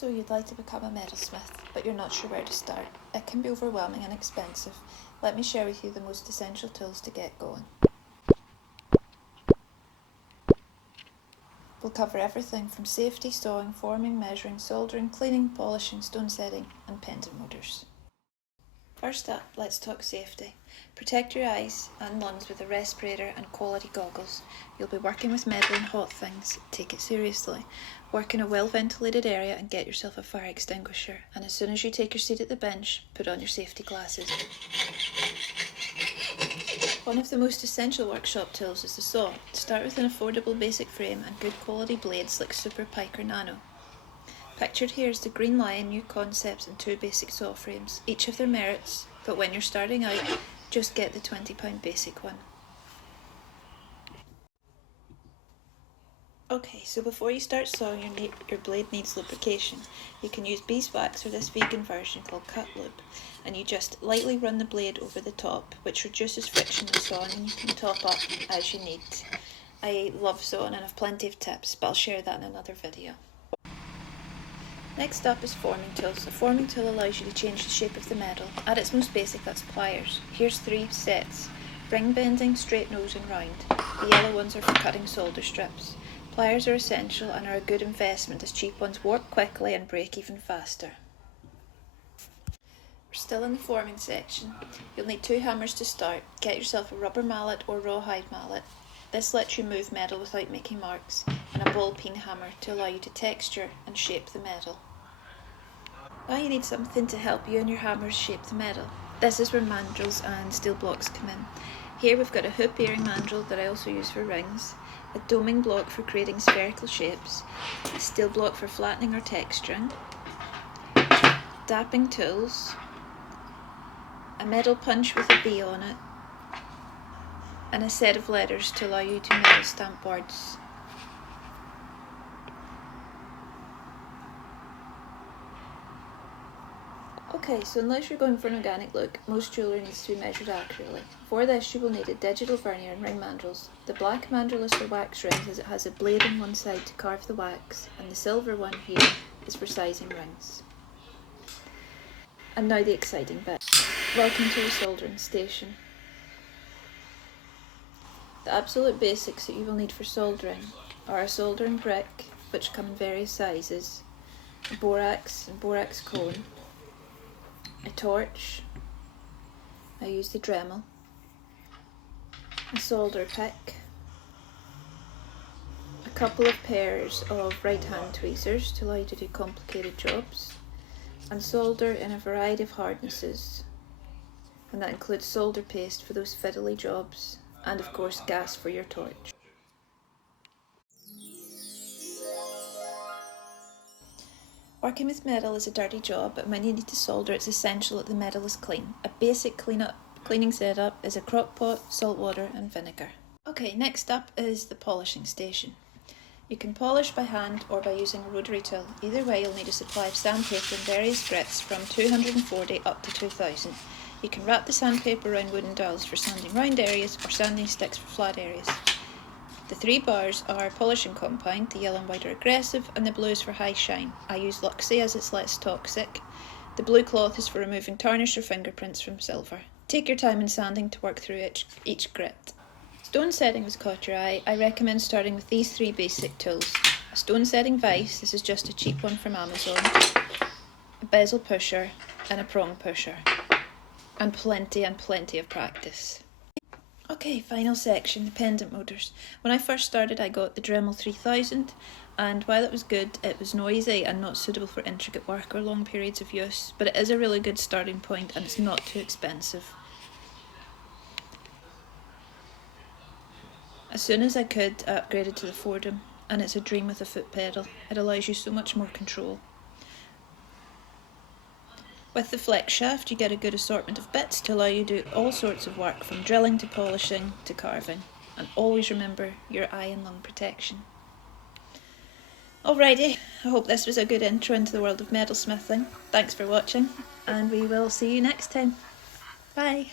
So you'd like to become a metalsmith, but you're not sure where to start. It can be overwhelming and expensive. Let me share with you the most essential tools to get going. We'll cover everything from safety, sawing, forming, measuring, soldering, cleaning, polishing, stone setting and pendant motors. First up, let's talk safety. Protect your eyes and lungs with a respirator and quality goggles. You'll be working with metal and hot things. Take it seriously. Work in a well-ventilated area and get yourself a fire extinguisher. And as soon as you take your seat at the bench, put on your safety glasses. One of the most essential workshop tools is the saw. Start with an affordable basic frame and good quality blades like Super, Pike or Nano. Pictured here is the Green Lion new concepts and two basic saw frames. Each have their merits, but when you're starting out, just get the £20 basic one. Okay, so before you start sawing, your blade needs lubrication. You can use beeswax or this vegan version called Cut Lube, and you just lightly run the blade over the top, which reduces friction in sawing, and you can top up as you need. I love sawing and have plenty of tips, but I'll share that in another video. Next up is forming tools. A forming tool allows you to change the shape of the metal. At its most basic, that's pliers. Here's 3 sets: ring bending, straight nose and round. The yellow ones are for cutting solder strips. Pliers are essential and are a good investment as cheap ones warp quickly and break even faster. We're still in the forming section. You'll need 2 hammers to start. Get yourself a rubber mallet or rawhide mallet. This lets you move metal without making marks, and a ball peen hammer to allow you to texture and shape the metal. Now you need something to help you and your hammers shape the metal. This is where mandrels and steel blocks come in. Here we've got a hoop bearing mandrel that I also use for rings, a doming block for creating spherical shapes, a steel block for flattening or texturing, dapping tools, a metal punch with a V on it, and a set of letters to allow you to metal stamp words. Okay, so unless you're going for an organic look, most jewellery needs to be measured accurately. For this you will need a digital vernier and ring mandrels. The black mandrel is for wax rings as it has a blade on one side to carve the wax, and the silver one here is for sizing rings. And now the exciting bit. Welcome to the soldering station. The absolute basics that you will need for soldering are a soldering brick, which come in various sizes, a borax and borax cone, a torch, I use the Dremel, a solder pick, a couple of pairs of right hand tweezers to allow you to do complicated jobs, and solder in a variety of hardnesses, and that includes solder paste for those fiddly jobs, and of course gas for your torch. Working with metal is a dirty job, but when you need to solder it's essential that the metal is clean. A basic cleaning setup is a crock pot, salt water and vinegar. Okay, next up is the polishing station. You can polish by hand or by using a rotary tool. Either way you'll need a supply of sandpaper in various grits from 240 up to 2000. You can wrap the sandpaper around wooden dowels for sanding round areas or sanding sticks for flat areas. The 3 bars are polishing compound, the yellow and white are aggressive, and the blue is for high shine. I use Luxie as it's less toxic. The blue cloth is for removing tarnish or fingerprints from silver. Take your time in sanding to work through each grit. Stone setting has caught your eye. I recommend starting with these 3 basic tools. A stone setting vise, this is just a cheap one from Amazon, a bezel pusher and a prong pusher, and plenty of practice. Okay, final section, the pendant motors. When I first started I got the Dremel 3000, and while it was good, it was noisy and not suitable for intricate work or long periods of use, but it is a really good starting point and it's not too expensive. As soon as I could, I upgraded to the Fordham, and it's a dream with a foot pedal. It allows you so much more control. With the flex shaft you get a good assortment of bits to allow you to do all sorts of work, from drilling to polishing to carving, and always remember your eye and lung protection. Alrighty, I hope this was a good intro into the world of metalsmithing. Thanks for watching, and we will see you next time. Bye!